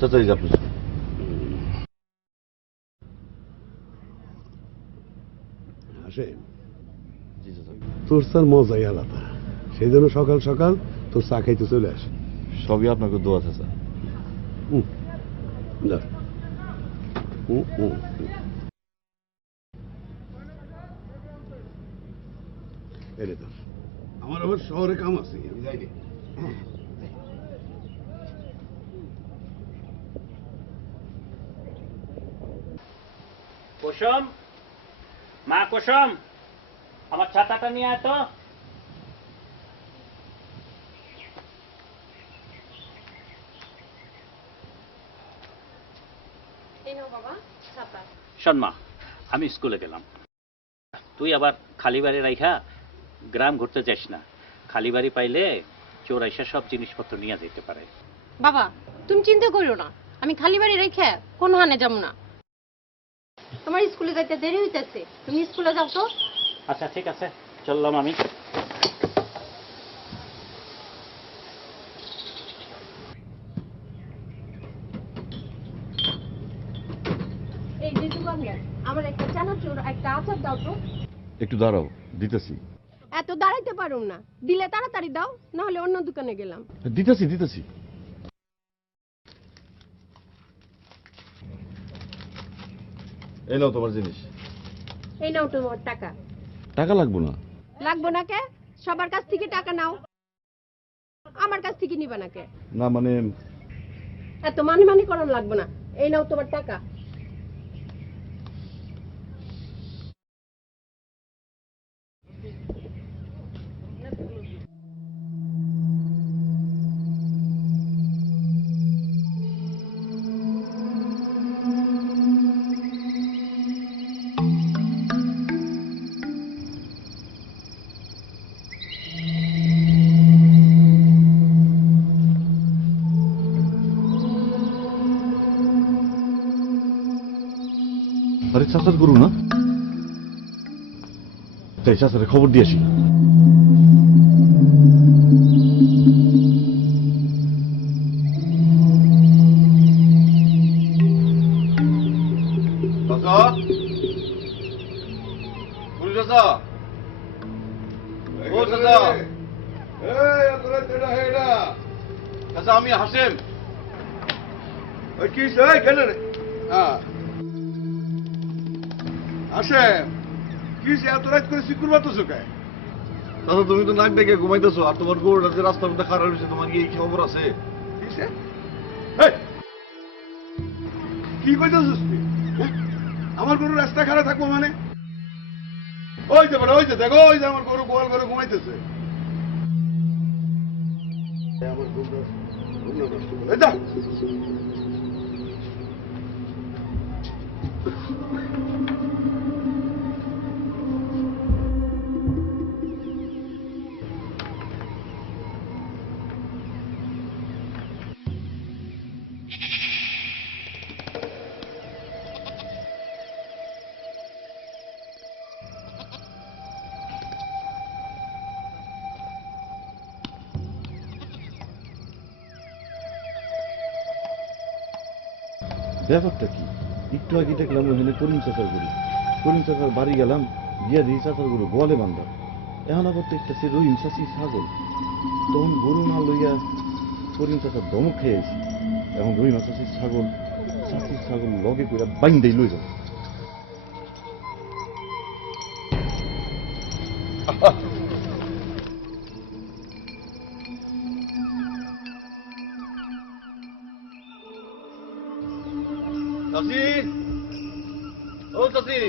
চাচা এই যে আপনার আসে তোর স্যার মজাই আলাদা, সেই জন্য সকাল সকাল তোর চা খাইতে চলে আসে। সবই আপনাকে দোয়া চাচা। এরে তোর আমার আবার শহরে কাম আছে, আমি যাই রে। কুসুম, মা কুসুম, আমার ছাতাটা নিয়ে আয় তো। শোন মা, আমি স্কুলে গেলাম, তুই আবার খালি বাড়ি রাইখা গ্রাম ঘুরতে যাস না। খালি বাড়ি পাইলে চোর আইসা সব জিনিসপত্র নিয়ে যেতে পারে। বাবা তুমি চিন্তা করো না, আমি খালি বাড়ি রেখে কোনো হানে যাবো না। তোমার স্কুলে যাইতে দেরি হইতেছে, তুমি স্কুলে যাও তো। আচ্ছা ঠিক আছে, চললাম আমি। এই যে দোকানদার, আমার একটা চানাচুর একটা আচার দাও তো। একটু দাঁড়াও, দিতেছি। এত দাঁড়াইতে পারুম না, দিলে তাড়াতাড়ি দাও, না হলে অন্য দোকানে গেলাম। দিতেছি দিতেছি। এই নাও তোমার জিনিস। এই নাও তোমার টাকা। টাকা লাগবো না। লাগবো না কে? সবার কাছ থেকে টাকা নাও, আমার কাছ থেকে নিবা না কে? না মানে এত মানি মানি করার লাগবো না, এই নাও তোমার টাকা। আরে চাচার গরু না? তাই চাচারে খবর দিয়ে আসি। আমি হাসেম। কি কেন রে? আসেম, কি এত রাত করে সিকুর বাতাছো কে? দাদা তুমি তো নাক ডেকে ঘুমাইতেছো, আর তোমার গরুটা যে রাস্তার মধ্যে খারাপ হয়েছে, তোমার কি এই খবর আছে? কি কইতেছিস তুই? আমার গরু রাস্তা খারাপ থাকবো মানে? ওই যে বড়, ওই যে দেখো, ওই যে আমার গরু গোয়াল ঘরে ঘুমাইতেছে। আমার গরু নষ্ট করে দাও। ব্যাপারটা কি? একটু আগে দেখলাম ওখানে করিম চাচার গরু, করিম চাচার বাড়ি গেলাম, গিয়া দিই চাচার গরু গোয়ালে বান্ধা। এখন আবার দেখতেছি রহিম চাষি ছাগল। তখন গরু না লইয়া করিম চাচার দমক খেয়ে আইছি। এখন রহিম চাষির ছাগল লগে করে বাইন্দেই লই যাবে। চাচি, ও চাচি,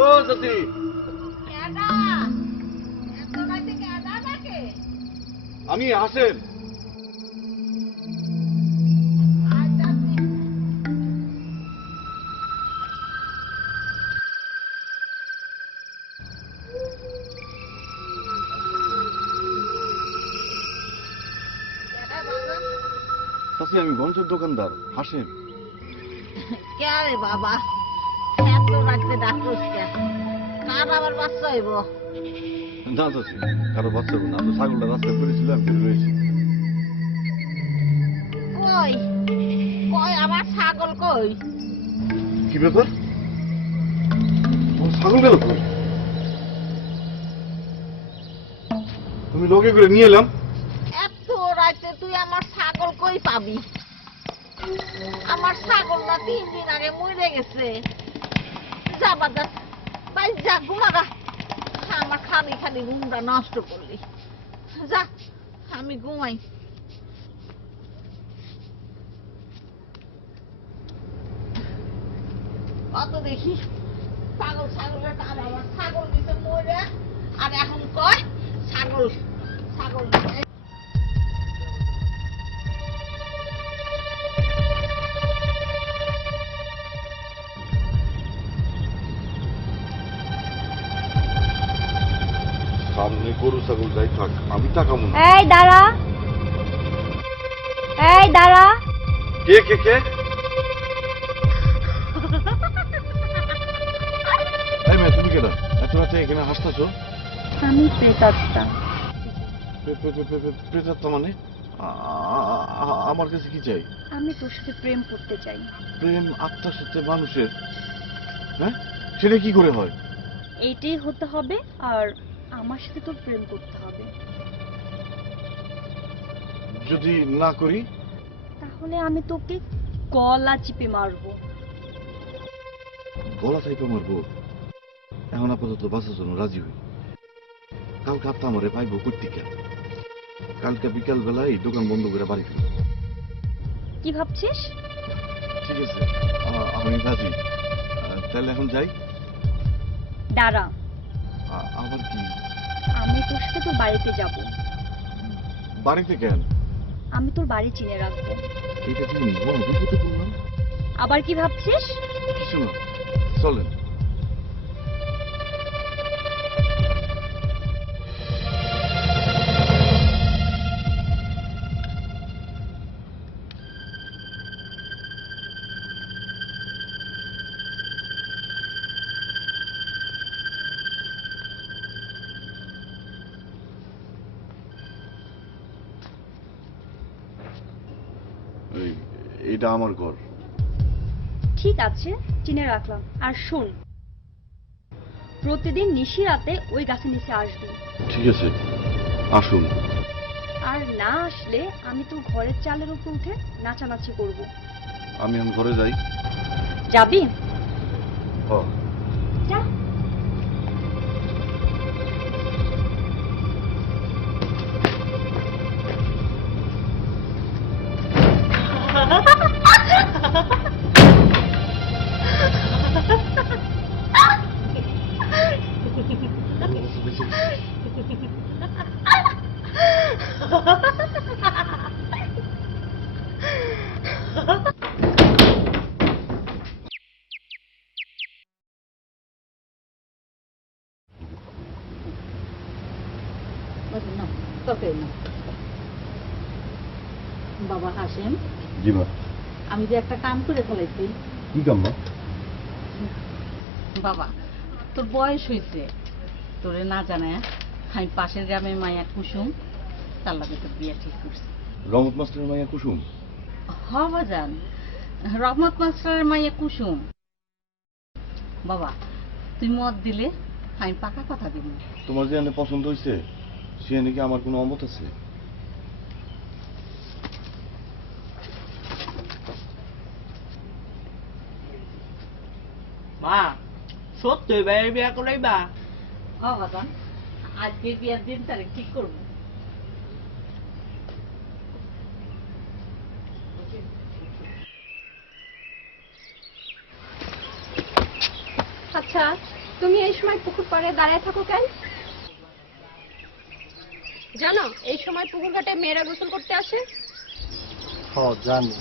ও চাচি, আমি হাসেম। চাচি আমি গঞ্জের দোকানদার হাসেম। কে রে বাবা, এত রাখতে ডাক্তার কার আবার বাচ্চা হইব? না চাচি, কারো বাচ্চা না, ছাগলটা রাস্তায় করেছিলাম, রয়েছে। কই আমার ছাগল কই? কি ব্যাপার? তোমার ছাগল গেল কই? তুমি লোকে করে নিয়ে এলাম। এত রাতে তুই আমার ছাগল কই পাবি? আমার ছাগল না 3 দিন আগে মরে গেছে। যা বাদা, ভাই যা ঘুমাগা। আমার খালি খালি ঘুমটা নষ্ট করলি। যা, আমি ঘুমাই। কত দেখি ছাগল ছাগলের কাজ, আমার ছাগল দিতে মরে আর এখন কয় ছাগল ছাগল দিতে। সামনে গরু ছাগল যাই থাক, আমি তাকাবো না। এই দাঁড়া, এই দাঁড়া। কে কে কে? এই মেয়ে, তুমি কেনা এত রাতে এখানে হাসতেছো? আমি প্রেতাত্মা। প্রেতাত্মা মানে? আমার কাছে কি চাই? আমি তোর সাথে প্রেম করতে চাই। প্রেম আত্মার সাথে মানুষের? হ্যাঁ, সেটা কি করে হয়? এইটাই হতে হবে, আর আমার সাথে তোর প্রেম করতে হবে। যদি না করি? তাহলে আমি তোকে গলা চিপে মারবো। গলা চাইপে মারবো? এখন আপাতত বাঁচার জন্য রাজি হই। কালকে আত্মা আমারে পাইবো কর্তিকা। কালকে বিকাল বেলায় দোকান বন্ধ করে বাড়ি ফিরব। কি ভাবছিস? ঠিক আছে, আমি রাজি। তাহলে এখন যাই। দাঁড়া, আবার কি? আমি তোর সাথে তোর বাড়িতে যাব। বাড়িতে কেন? আমি তোর বাড়ি চিনে রাখবো। এটা তুমি বড় বিপদে পড়লাম। আবার কি ভাবছিস? কিছু না, চলেন। এটা আমার ঘর। ঠিক আছে, চিনে রাখলাম। আর শোন, প্রতিদিন নিশিরাতে ওই গাছের নিচে আসবি। ঠিক আছে, আসুন। আর না আসলে আমি তোর ঘরের চালের উপর উঠে নাচানাচি করব। আমি এখন ঘরে যাই। যাবি? হ্যাঁ। যা। বাবা হাসেম, জি মা। আমি যে একটা কাম করে ফেলাইছি। কি কাম মা? বাবা, তোর বয়স হয়েছে, তোরে না জানায় আমি পাশের গ্রামের মাইয়া কুসুম তার লাগে তোর বিয়ে ঠিক করছি। রহমত মাস্টারের মাইয়া কুসুম? হ বাজান, রহমত মাস্টারের মাইয়া কুসুম। বাবা, তুই মত দিলে আমি পাকা কথা দিব। তোমার যে এনে পছন্দ হয়েছে সে এনে কি আমার কোনো অমত আছে? মা, সত্যি বাইরে বিয়া করাইবা? হ বাজান, আজকে বিয়ার দিন তারিখ ঠিক করবো। আচ্ছা, তুমি এই সময় পুকুর পাড়ে দাঁড়ায় থাকো কেন? জানো এই সময় পুকুর ঘাটে মেয়েরা গোসল করতে আসে? হ্যাঁ জানি।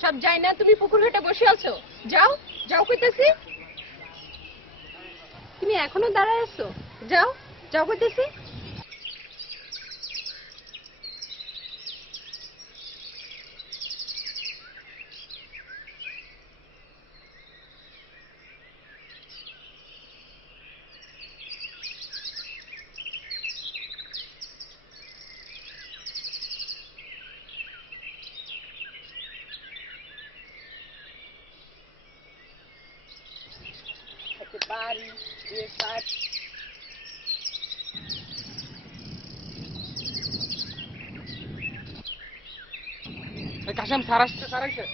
সব যাই না, তুমি পুকুর ঘাটে বসে আছো। যাও, যাও কইতেছি। তুমি এখনো দাঁড়ায় আছো? যাও, যাও কইতেছি। বাড়ি এ সাত কাশেম স্যার আসছে স্যার আসছে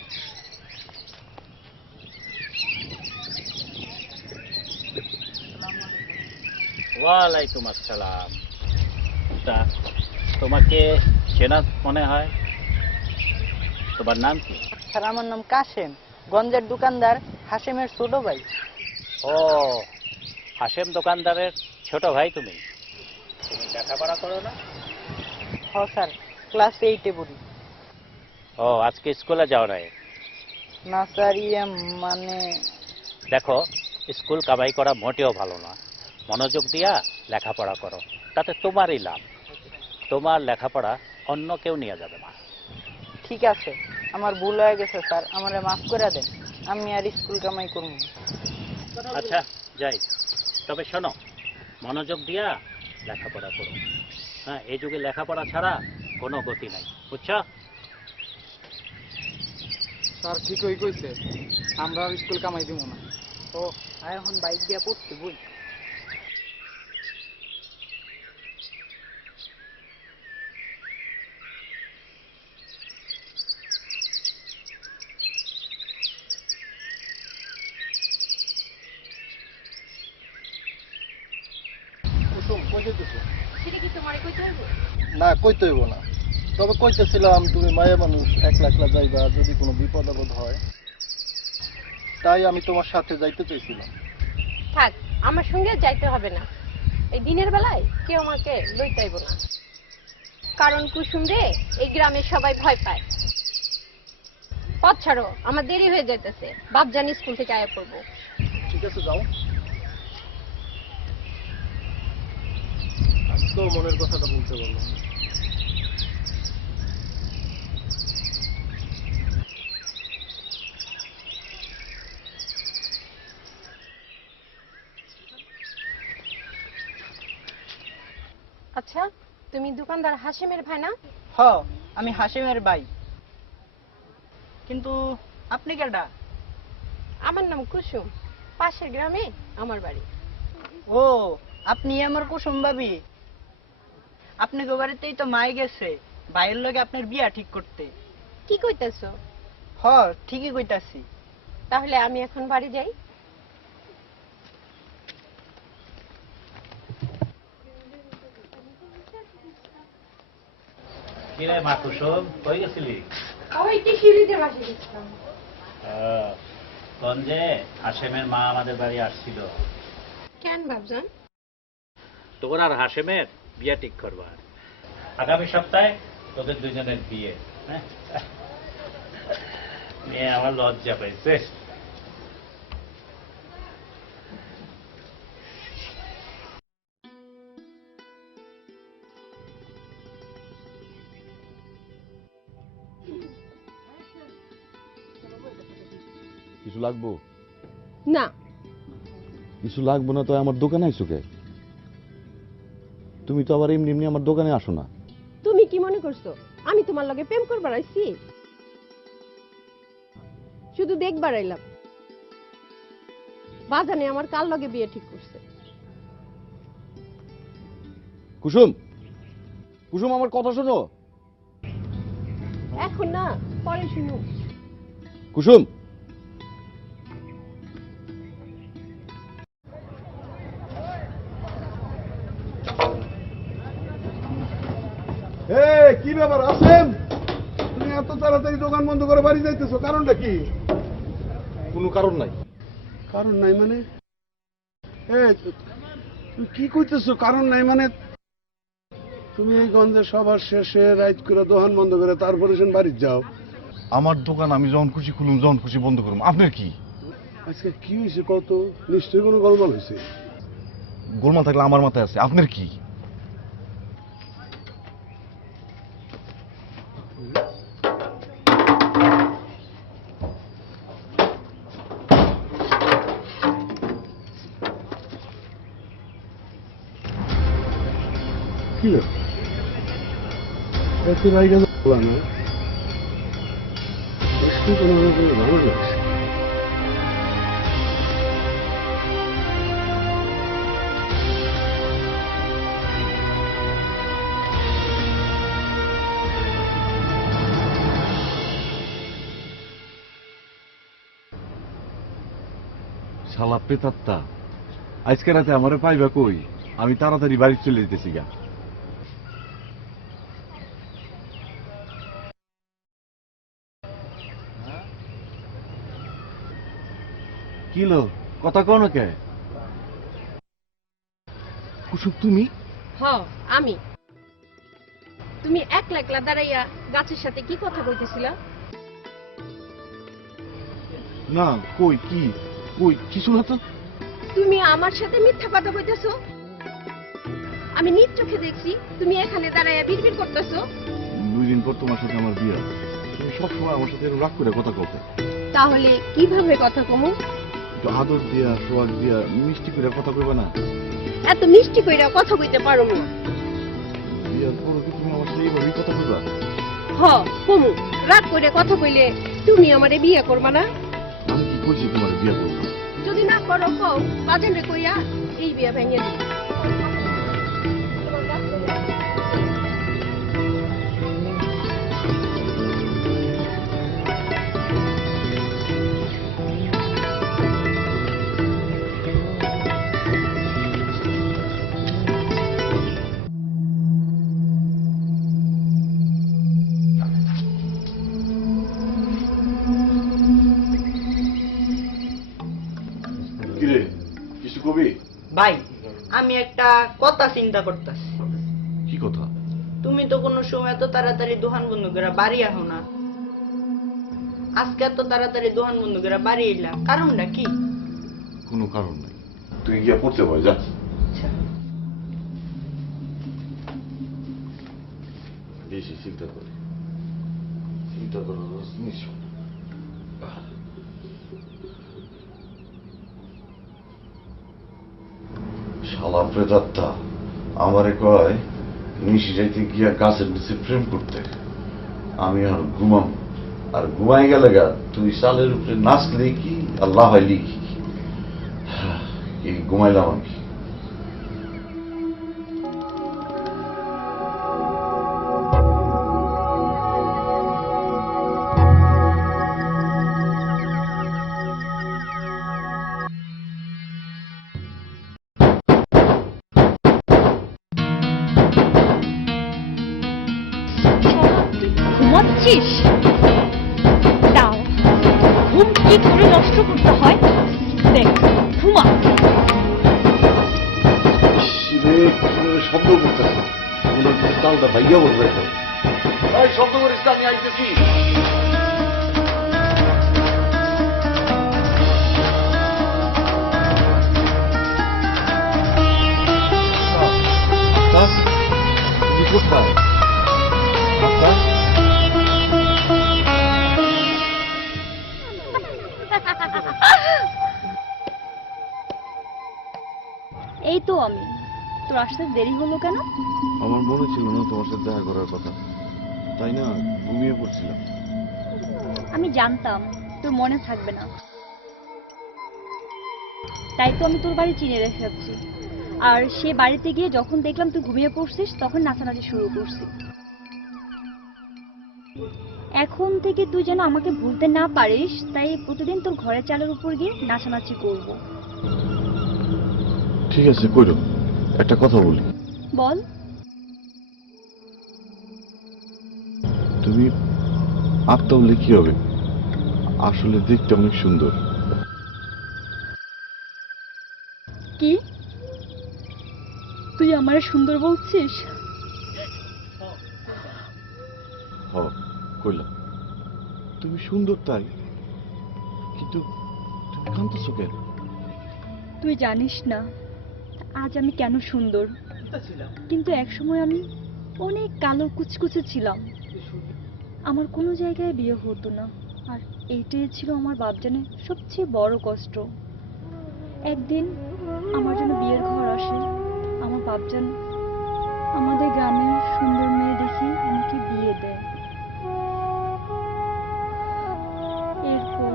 ওয়ালাইকুম আসসালাম। তা তোমাকে চেনা মনে হয়, তোমার নাম কি? স্যার আমার নাম কাশেম, গঞ্জের দোকানদার হাশেমের ছোট ভাই। ও, হাশেম দোকানদারের ছোট ভাই তুমি? তুমি লেখাপড়া করো না? হ স্যার, ক্লাস 8-এ পড়ি। ও, আজকে স্কুলে যাও নাই? না স্যার, মানে দেখো, স্কুল কামাই করা মোটেও ভালো না। মনোযোগ দিয়া লেখাপড়া করো, তাতে তোমারই লাভ। তোমার লেখাপড়া অন্য কেউ নিয়ে যাবে না। ঠিক আছে, আমার ভুল হয়ে গেছে স্যার, আমারে মাফ করে দেন, আমি আর স্কুল কামাই করব না। আচ্ছা, যাই। তবে শোনো, মনোযোগ দিয়া লেখাপড়া করো। হ্যাঁ, এই যুগে লেখাপড়া ছাড়া কোনো গতি নাই, বুঝছো? স্যার ঠিকই কইছে, আমরা আর স্কুল কামাই দিব না। ও, আর এখন বাইক দিয়া পড়তে বই। সেটা কি তোমার কইতে হইব? না কইতে হইব না, তবে কইতেছিলাম তুমি মায়া মানুষ, একলা একলা যাইবা, যদি কোনো বিপদ আপদ হয়, তাই আমি তোমার সাথে যাইতে চাইছিলাম। থাক, আমার সঙ্গে যাইতে হবে না। এই দিনের বেলায় কেউ আমাকে লইতাইব না, কারণ কুসুম রে এই গ্রামে সবাই ভয় পায়। পথ ছাড়ো, আমার দেরি হয়ে যাইতেছে। বাপ জানি স্কুল থেকে আয়া পড়বো। ঠিক আছে, যাও। আজকেও মনের কথাটা বলতে বললাম। আচ্ছা, তুমি দোকানদার হাশেমের ভাই না? হ, আমি হাশেমের ভাই। কিন্তু আপনি কেডা? আমার নাম কুসুম, পাশের গ্রামে আমার বাড়ি। ও, আপনি আমার কুসুম ভাবি। আপনাকে বাড়িতেই তো মাই গেছে ভাইয়ের লগে আপনার বিয়া ঠিক করতে। কি কইতাছো? হ, ঠিকই কইতাছি। তাহলে আমি এখন বাড়ি যাই। কিরে মা কুসুম, কই গেছিলি? ওই কি সিঁড়িতে বসে গেছিলাম। গঞ্জে হাশেমের মা আমাদের বাড়ি আসছিল। কেন বাবজান? তোর আর হাশেমের বিয়ে ঠিক করবার। আগামী সপ্তাহে তোদের দুজনের বিয়ে। হ্যাঁ, মেয়ে আমার লজ্জা পাইছে। কিছু লাগবো? না। কিছু লাগবো না তো আমার দোকানে আইসো কে? তুমি তো আবার এমনি এমনি আমার দোকানে আসো না। তুমি কি মনে করছো আমি তোমার লগে প্রেম করবার আইছি? শুধু দেখবার আইলাম বাজানে আমার কার লগে বিয়ে ঠিক করছে। কুসুম, কুসুম আমার কথা শোনো। এখন না, পরে শুনো। কুসুম, কি ব্যাপার আছেন? তুমি এত তাড়াতাড়ি দোকান বন্ধ করে বাড়ি যাইতেছো, কারণটা কি? কোনো কারণ নাই। কারণ নাই মানে? তুমি কি কইতেছো কারণ নাই মানে? তুমি এই গঞ্জের সবার শেষে রাইট করে দোকান বন্ধ করে তারপরে সেন বাড়ি যাও। আমার দোকান আমি যখন খুশি খুলুম, যখন খুশি বন্ধ করুম। আপনার কি? আজকে কি হয়েছে কত? নিশ্চয়ই কোনো গোলমাল হয়েছে। গোলমাল থাকলে আমার মাথায় আছে, আপনার কি? কি এত রাইগা বলা না, একটু কোনো রকম ভালো লাগছে। শালা প্রেতাত্মা, আজকে রাতে আমারে পাইবা কই? আমি তাড়াতাড়ি বাড়ি চলে যেতেছি গা। কিলো কথা কও না কে? কুসুম তুমি? হ আমি। তুমি একলা একলা দাঁড়াইয়া গাছের সাথে কি কথা কইতেছিলা? না কই কি কই কিছু না তো। তুমি আমার সাথে মিথ্যা কথা কইতেছো। আমি নিজ চোখে দেখছি তুমি এখানে দাঁড়াইয়া বিড়বিড় করতেছো। 2 দিন পর তোমার সাথে আমার বিয়ে। তুমি সবসময় আমার সাথে এরকম রাগ করে কথা কও। তাহলে কিভাবে কথা কমু? একটু আদর দিয়া সোয়াগ দিয়া মিষ্টি করে কথা কইবা না? এত মিষ্টি কইরা কথা কইতে পারো না। বিয়ার পর কি তুমি আমার সাথে এইভাবেই কথা কইবা? হ কমু। রাগ করে কথা কইলে তুমি আমারে বিয়ে করবা না? আমি কি কইছি তোমার বিয়ে করবো? যদি না করো কও, বাজেনরে কইয়া এই বিয়ে ভেঙে দিই। কিরে কিছু কবি? ভাই আমি একটা কথা চিন্তা করতেছি। কি কথা? তুমি তো কোনো সময় এত তাড়াতাড়ি দোকান বন্ধ করে বাড়ি আহো না, আজকে এত তাড়াতাড়ি দোকান বন্ধ করে বাড়ি এলাম, কারণটা কি? কোনো কারণ নাই, তুই গিয়া পড়তে পার যা। আচ্ছা বেশি চিন্তা করি, চিন্তা করার জিনিস শালা প্রেতাত্মা আমারে কয় নিশি যাইতে গিয়া গাছের নিচে প্রেম করতে। আমি আর ঘুমাম, আর ঘুমাই গেলে গা তুই চালের উপরে নাচলে কি আল্লাহ হইলি কি ঘুমাইলাম আমি। ঘুমাচ্ছিস? দাও, ঘুম কি করে নষ্ট করতে হয় দেখ, ঘুমা। শব্দ করতেছে, তালটা ভাইয়া বলবে। শব্দ করিস আমি আইতেছি। কোথায় এই তো আমি। তোর আসতে দেরি হলো কেন? আমার মনে ছিল না তোমার সাথে দেখা করার কথা, তাই না ঘুমিয়ে পড়ছিলাম। আমি জানতাম তোর মনে থাকবে না, তাই তো আমি তোর বাড়ি চিনে রেখে যাচ্ছি। আর সে বাড়িতে গিয়ে যখন দেখলাম তুই ঘুমিয়ে পড়ছিস তখন নাচানাচি শুরু করছি। এখন থেকে তুই যেন আমাকে ভুলতে না পারিস, তাই প্রতিদিন তোর ঘরের চালের উপর গিয়ে নাচানাচি করব। ঠিক আছে কইরো, একটা কথা বলি। বল। তুমি আত্মা হলে কি হবে? আসলে দেখতে অনেক সুন্দর। কি তুই আমারে সুন্দর বলছিস? হ কইলাম তুমি সুন্দর, তাই কিন্তু তুমি কাঁদতেছো কেন? তুই জানিস না আজ আমি কেন সুন্দর, কিন্তু একসময় আমি অনেক কালো কুচকুচে ছিলাম। আমার কোনো জায়গায় বিয়ে হতো না, আর এইটাই ছিল আমার বাপজানের সবচেয়ে বড় কষ্ট। একদিন আমার জন্য বিয়ের ঘর আসে আমার বাপজান। আমাদের গ্রামের সুন্দর মেয়ে দেখি আমাকে বিয়ে দেয়। এরপর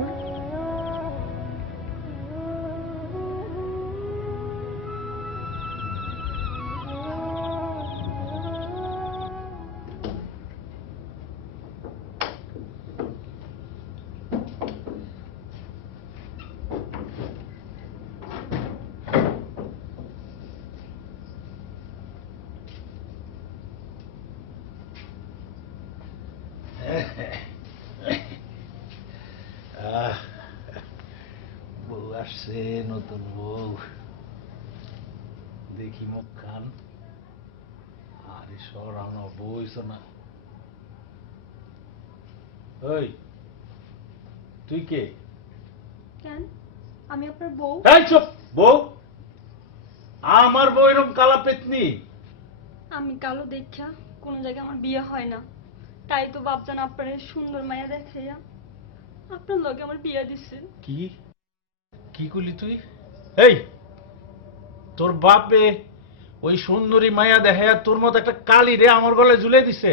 বউ আসছে, নতুন বউ। দেখি মুখ খান। আরে সরানো বইছ না। ওই তুই কে? কেন? আমি আপনার বউ। এই চুপ! বউ? আমার বউ এরকম কালা পেতনি? আমি কালো দেখা কোন জায়গায় আমার বিয়ে হয় না, তাই তো বাপজান আপনার সুন্দর মায়া দেখাইয়া আপনার লগে আমার বিয়ে দিছে। কি কি করলি তুই? এই তোর বাপে ওই সুন্দরী মায়া দেখাইয়া তোর মতো একটা কালি রে আমার গলায় ঝুলে দিছে?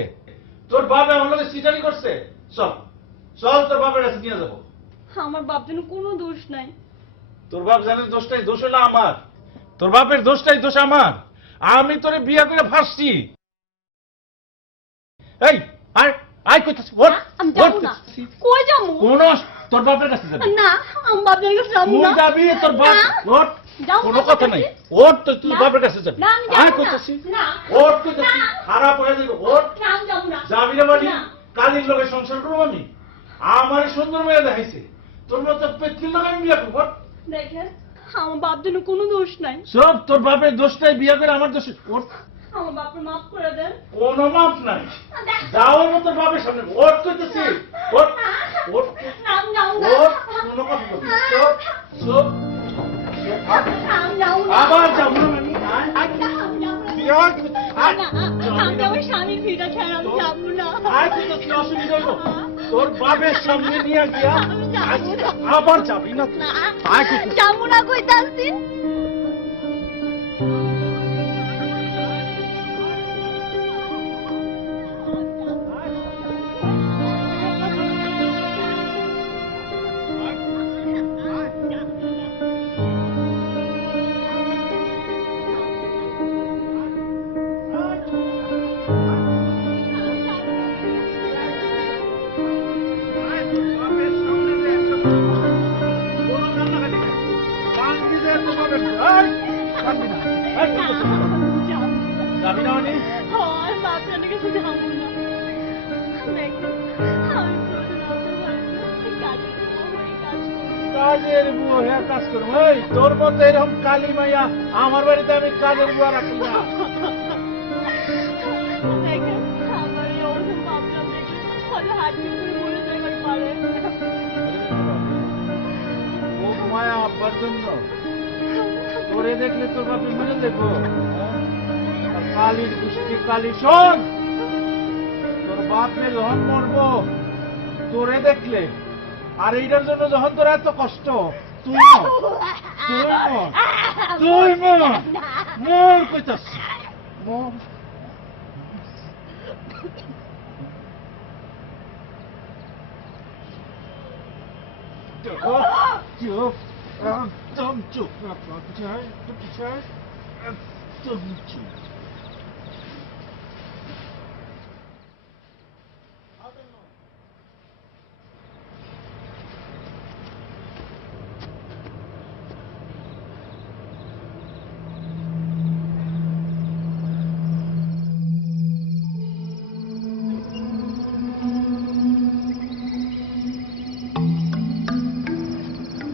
তোর বাপে আমার লগে সিটারি করছে? চল চল, তোর বাপের কাছে নিয়ে যাবো। আমার বাপজানের কোনো দোষ নাই। তোর বাপ জানের দোষটাই দোষ হলো আমার। তোর বাপের দোষটাই দোষ আমার। আমি তোরে বিয়ে করে ফাঁসছি। এই আয় আয় কইতাছি, ওঠ আমি যাবো না। কই যাবো? কোন তোর বাপের কাছে যাবি? না, আমি বাপজানের কাছে যাবো তুই না। যাবি তোর বাপ? ওঠ, কোনো কথা নাই। ওঠ, তুই বাপের কাছে যাবি। না, আমি যাবো আয় না। কইতাছি, না। ওঠ কইতাছি, খারাপ হয়ে যাবে। ওঠ, না, আমি যাবো না। যাবি না মানে? না। কালির লগে সংসার করবো আমি? আমার সুন্দর মেয়ে দেখাইছে, তোর মতো পেতনির লগে আমি বিয়ে করবো? ওঠ। দেখেন, আমার বাপজানের কোনো দোষ নাই। সব তোর বাপের দোষটাই বিয়ে করে আমার দোষ। ওঠ, আমার বাপকে মাফ করে দেন। কোনো মাপ নাই। যাও না তোর বাপের সামনে। ওঠ কইতেছি, ওঠ ওঠ আমি যাবো না। ওঠ, কোনো কথা বলবি না। চুপ চুপ। আমি যাবো না। আবার যাবো না আমি। আয়, আয়। আমি যাবো না। তুই আয় কইতে- আয়। আমি আমার স্বামীর ভিড়া ছাড়া আমি যাবো না। আয় কইতেছি, অসুবিধা হইব। তোর বাপের সামনে নিয়ে গিয়া আমি যাবো না। আবার যাবি না তুই। না, আয় কইতেছি। যাবো না কইতাছি। যাবি না মানে? আমার বাপজানের কাছে যাবো না। দেখেন, আমি প্রয়োজন আপনার বাড়িতে কাজের বউ হয়ে কাজ করি। কাজের বুয়া হ্যাঁ কাজ করবো? এই তোর মতো এরকম কালী মাইয়া আমার বাড়িতে আমি কাজের বুয়া রাখি না। দেখেন, আমার এই অবস্থা বাপজান দেখলে হয়তো হাঁটতে করে মরে যাবার পারে। ও মায়া আব্বার জন্য তোরে দেখলে তোর বাপে মরে দেখবো? কালীর দুষ্টি কালী, শোন, তোর বাপে যখন মরবো তোরে দেখলে, আর এইটার জন্য যখন তোর এত কষ্ট, তুই মর, তুই মর, তুই মর, মর কইতাছি, মর। চুপ, একদম চুপ, একদম চুপ।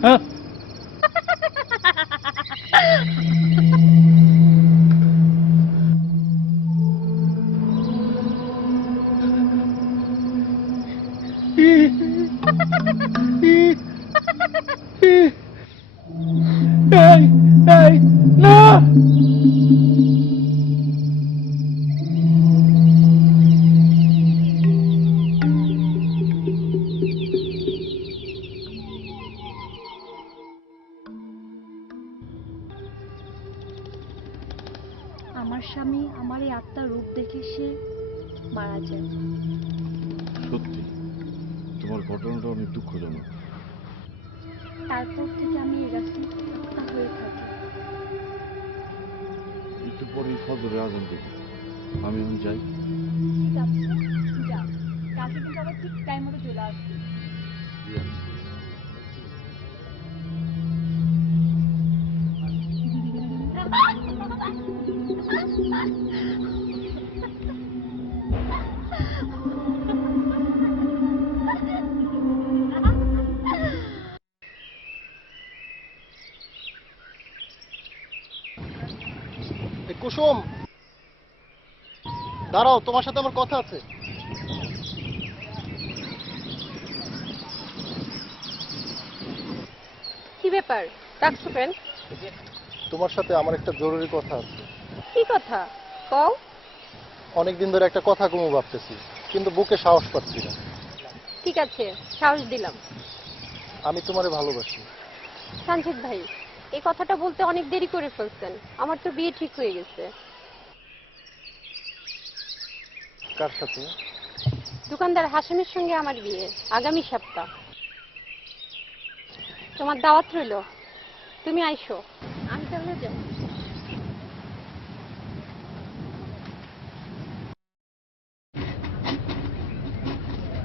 হ্যাঁ এই না। আমার স্বামী আমার এই আত্মার রূপ দেখে সে মারা যায়। সত্যি তোমার ঘটনাটা অনেক দুঃখজনক। তারপর থেকে আমি এরকম আত্মা হয়ে থাকি। একটু পরেই ফজরের আজান দেবে, আমি এখন যাই। ঠিক আছে, যাও। কালকে কিন্তু আবার ঠিক টাইম মতো চলে আসবে। কুসুম, দাঁড়াও, তোমার সাথে আমার কথা আছে। কি ব্যাপার, ডাকছো কেন? তোমার সাথে আমার একটা জরুরি কথা আছে। কি কথা কও? অনেকদিন ধরে একটা কথা কমু ভাবতেছি, কিন্তু বুকে সাহস পাচ্ছি না। ঠিক আছে, সাহস দিলাম। আমি তোমারে ভালোবাসি। সানজিদ ভাই, এই কথাটা বলতে অনেক দেরি করে ফেলছেন। আমার তো বিয়ে ঠিক হয়ে গেছে। কার সাথে? দোকানদার হাসিমের সঙ্গে আমার বিয়ে আগামী সপ্তাহ। তোমার দাওয়াত রইল, তুমি আইসো। আমি তাহলে যাই।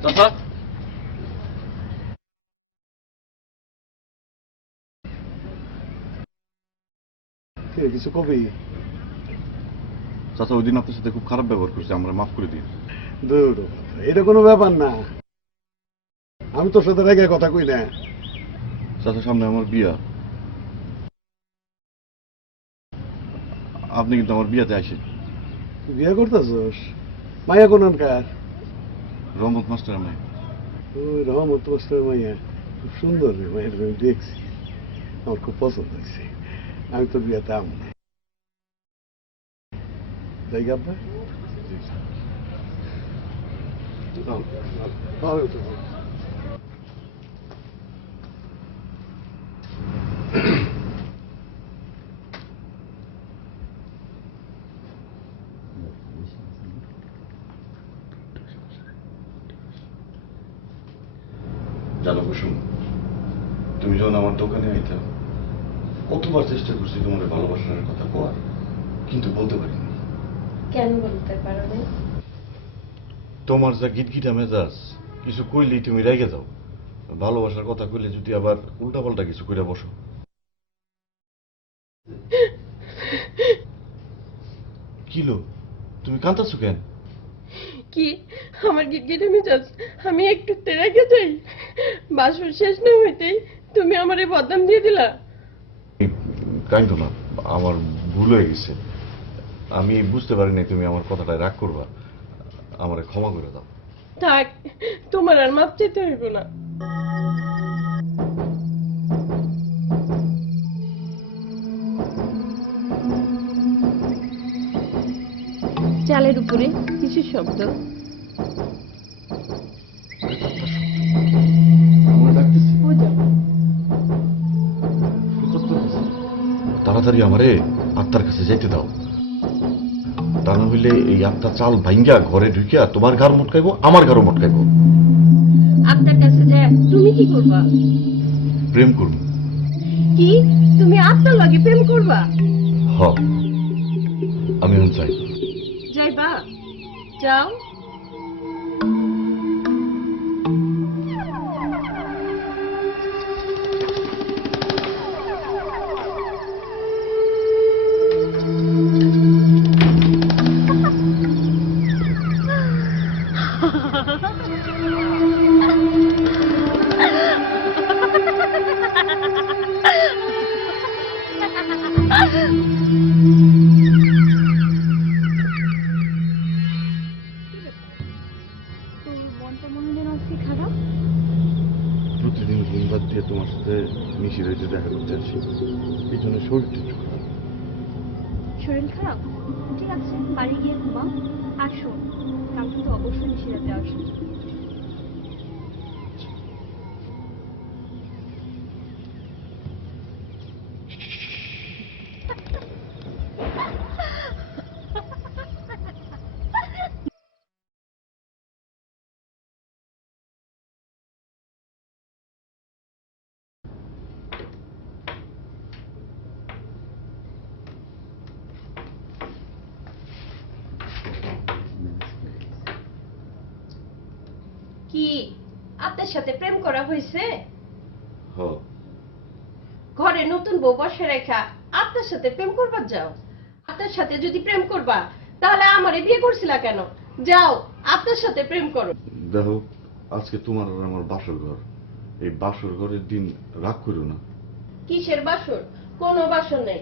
চাচা, কিছু কবি? চাচা ওই দিন আপনার সাথে খুব খারাপ ব্যবহার করছে, আমরা মাফ করে দিন। দূর, এটা কোনো ব্যাপার না। আমি তোর সাথে রেগে কথা কই না। চাচা সামনে আমার বিয়া, আপনি কিন্তু আমার বিয়াতে আসেন। বিয়ে করতেছস? মাইয়া কোনকার? রহমত মাস্টার মেয়ে। ওই রহমত মাস্টার মাইয়া খুব সুন্দর রে, মায়ের আমি দেখছি, আমার খুব পছন্দ হয়েছে। আমি তো বিয়েতে আম না। যাই আব্বা। জানো কুসুম, তুমি যখন আমার দোকানে আইতা, কতবার চেষ্টা করছি তোমার ভালোবাসার কথা কওয়ার, কিন্তু বলতে পারিনি। কেন বলতে পারো না? তোমার যা গিটগিটা মেজাজ, কিছু কইলেই তুমি রেগে যাও। ভালোবাসার কথা কইলে যদি আবার উল্টাপাল্টা কিছু কইরা বসো। কিলো, তুমি কাঁদতেছো কেন? কি আমার গিটগিটে মেজাজ আমি একটু রেগে যাই? বাসর শেষ না হইতেই তুমি আমারে বদনাম দিয়ে দিলা। কাইন্দ না, আমার ভুল হয়ে গেছে। আমি বুঝতে পারিনি তুমি আমার কথাটায় রাগ করবা। আমারে ক্ষমা করে দাও। থাক, তোমার আর মাপ চাইতে হইব না। চালের উপরে কিছু শব্দ। তাড়াতাড়ি আমারে আত্মার কাছে যেতে দাও, তা না হইলে এই আত্মা চাল ভাঙ্গা ঘরে ঢুকিয়া তোমার ঘর মটকাইবো, আমার ঘরও মটকাইবো। আপনার কাছে যে তুমি কি করবা? প্রেম করব। কি তুমি আত্মার লাগে প্রেম করবা? হ, আমি চাই। যাইবা? যাও। প্রতিদিন ঘুম বাদ দিয়ে তোমার সাথে মিশি রয়েছে দেখা করতে আসি, এই জন্য শরীরটা একটু খারাপ। শরীর খারাপ? ঠিক আছে, বাড়ি গিয়ে ঘুমাও। আর শোন, কাল কিন্তু অবশ্যই নিশিরাতে আসবে। কি আপনার সাথে প্রেম করা হয়েছে? হ, ঘরে নতুন বউ বসে রেখা আপনার সাথে প্রেম করবার যাও? আপনার সাথে যদি প্রেম করবা তাহলে আমারে বিয়ে করছিলা কেন? যাও, আপনার সাথে প্রেম করো। দেখো, আজকে তোমার আর আমার বাসর ঘর, এই বাসর ঘরের দিন রাগ করো না। কিসের বাসর? কোনো বাসর নেই।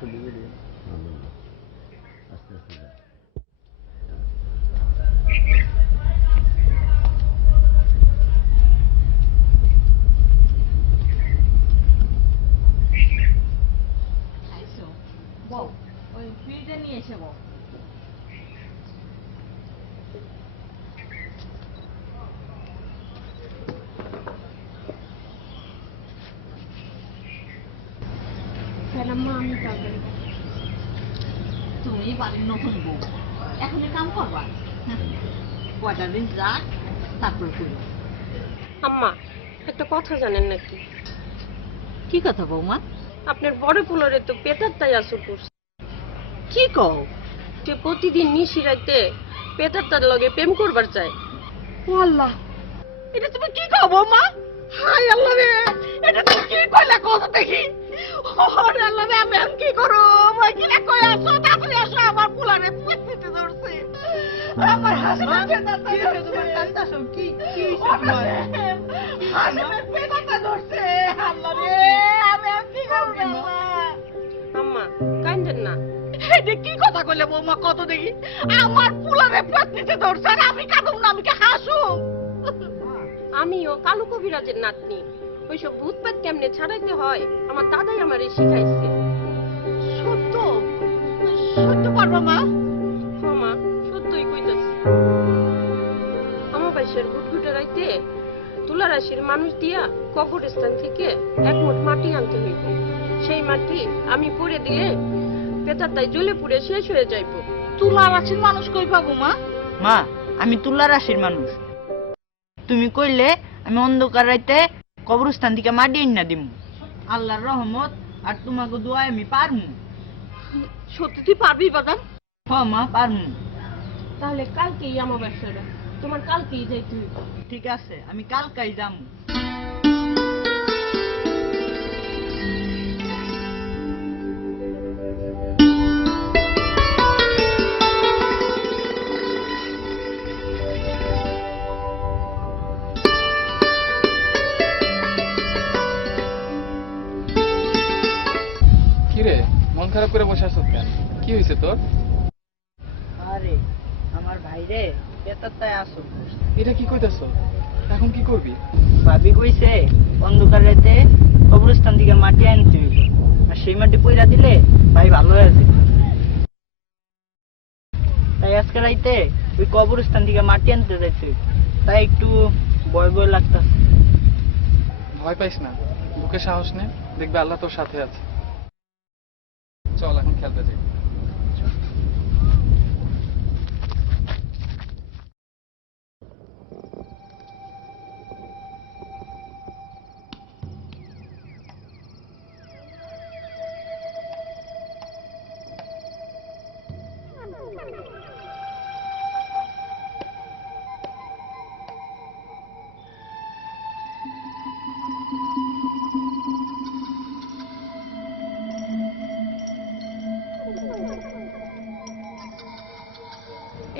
আস্তে আস্তে যা। ওই ফ্রিজে নিয়ে এসে বল। আম্মা আমি তাড়াতাড়ি তুমি বাড়ির নতুন বউ, এখনই কাম করবা? কয়টা দিন যাক, তারপর করবো। আম্মা একটা কথা জানেন নাকি? কি কথা বৌমা? আপনার বড় পুনরে তো পেটার তাই আসর করছে। কি কও? যে প্রতিদিন নিশি রাইতে পেটার তার লগে প্রেম করবার চায়। ও আল্লাহ, এটা তুমি কি কও বৌমা? হাই আল্লাহ রে, এটা তুমি কি কইলা কত দেখি? ওরে আল্লাহ রে, আমি আর কি করব? মই কি না কই আসো, তাড়াতাড়ি আসো, আমার পোলারে পুঁতিতে ধরছে। আমার হাসিমের পেটাটা তোমার কান্দাছো কি কি তোমার? হাসিমের পেটাটা ধরছে। আল্লাহ রে, আমি আর কি করব? আম্মা কান্দেন না। এটা কি কথা কইলে বৌমা কত দেখি? আমার পোলারে পুঁতিতে ধরছে আর আমি কাঁদুম না, আমি কি হাসুম? আমিও কালু কবিরাজের নাতনি। ওইসব ভূতপাত কেমনে ছাড়াইতে হয় আমার দাদাই আমারে শিখাইছে। সত্য সত্য পারবা মা? হ্যাঁ মা, সত্যই কইতাছি। অমাবাস্যার ঘুটঘুটে রাইতে তুলা রাশির মানুষ দিয়া কবরস্থান থেকে এক মুঠ মাটি আনতে হইব। সেই মাটি আমি পড়ে দিলে পেতার তাই জ্বলে পুড়ে শেষ হয়ে যাইব। তুলা রাশির মানুষ কই পাবো মা? মা, আমি তুলা রাশির মানুষ। তুমি কইলে আমি অন্ধকার রাইতে কবরস্থান থেকে মাটি এনে দিমু। আল্লাহর রহমত আর তোমাকে দোয়ায় আমি পারমু। সত্যি তুই পারবি বাদান? হ মা, পারমু। তাহলে কালকেই অমাবাস্যাটা, তোমার কালকেই যাইতে হইব। ঠিক আছে, আমি কালকাই যামু। কিরে, মন খারাপ করে বসে আছো কেন? কি হয়েছে তোর? আরে আমার ভাইরে পেতারটায় আসো। এটা কি কইতাছো? এখন কি করবি? ভাবি কইছে অন্ধকার রাতে কবরস্থান থেকে মাটি আনতে হইব, আর সেই মাটি পয়রা দিলে ভাই ভালো হয়ে যাবে। তাই আজকে রাইতে ওই কবরস্থান থেকে মাটি আনতে যাইতে হইব। তাই একটু ভয় ভয় লাগতাছে। ভয় পাইস না, বুকে সাহস নে, দেখবে আল্লাহ তোর সাথে আছে। চল এখন খেলতে যাই।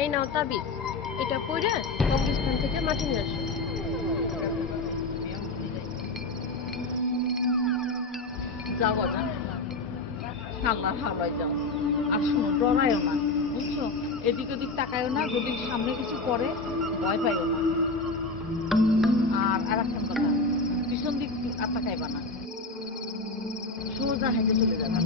এই নাও তাবিজ, এটা পড়ে কবরস্থান থেকে মাটি নিয়ে আসো। যাও বাদান, আল্লাহ ভালোই যাও। আর শোনো, ডরাইও না, বুঝছো? এদিক ওদিক তাকায়ও না, যদি সামনে কিছু পড়ে ভয় পাইও না। আর একটা কথা, পিছন দিক আর তাকাইবা না, সোজা হেঁটে চলে যাবে।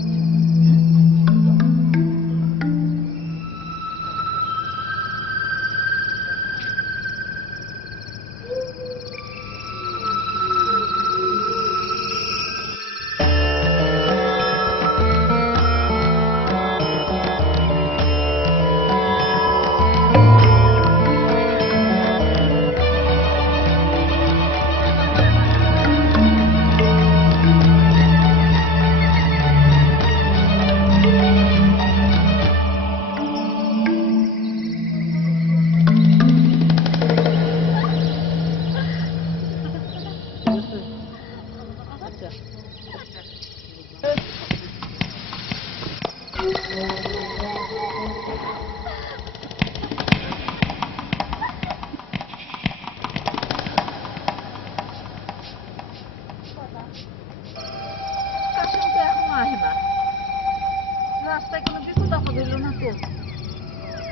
তো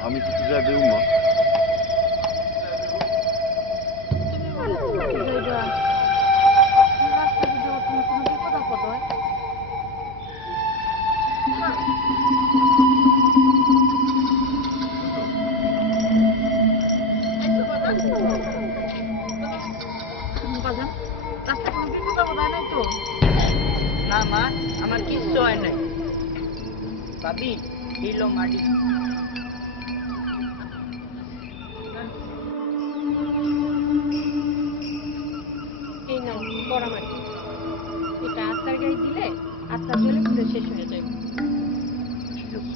আমি কিছু যা দেব মা। তুমি যাইবা রাস্তা যদি তুমি কোনো বিপদ আপদ হয় বাজান রাস্তা কোনো বিপদ আপদ হয় নাই তো? না মা, আমার কিচ্ছু হয় নাই। ভাবি, দিলো মাটি। এই নাও বড়া মাটি, এটা আত্মার গায়ে দিলে আত্মা জ্বলে পুড়ে শেষ হয়ে যাবে। ঠিক আছে,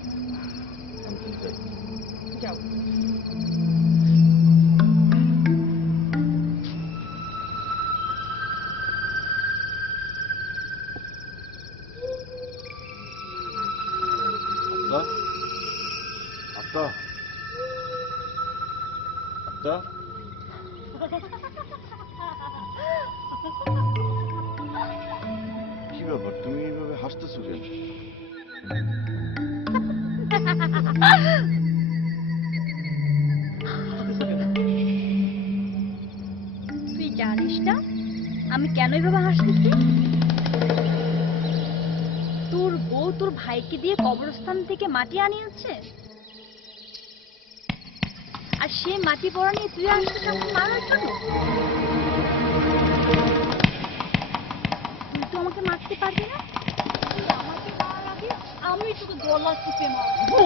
আমি কি যাই? যাও। আত্মা, আত্মা, আত্মা, কি ব্যাপার, তুমি এইভাবে হাসতেছো কেন? তুই জানিস না আমি কেন এভাবে হাসতেছি? তোর বউ তোর ভাইকে দিয়ে কবরস্থান থেকে মাটি আনিয়েছে, আর সে মাটি পড়া নিয়ে তুই আসছিস আমাকে মারার জন্য। তুই তো আমাকে মারতে পারবি না, তুই আমাকে মারার আগে আমি তোকে গলা টিপে মারবো।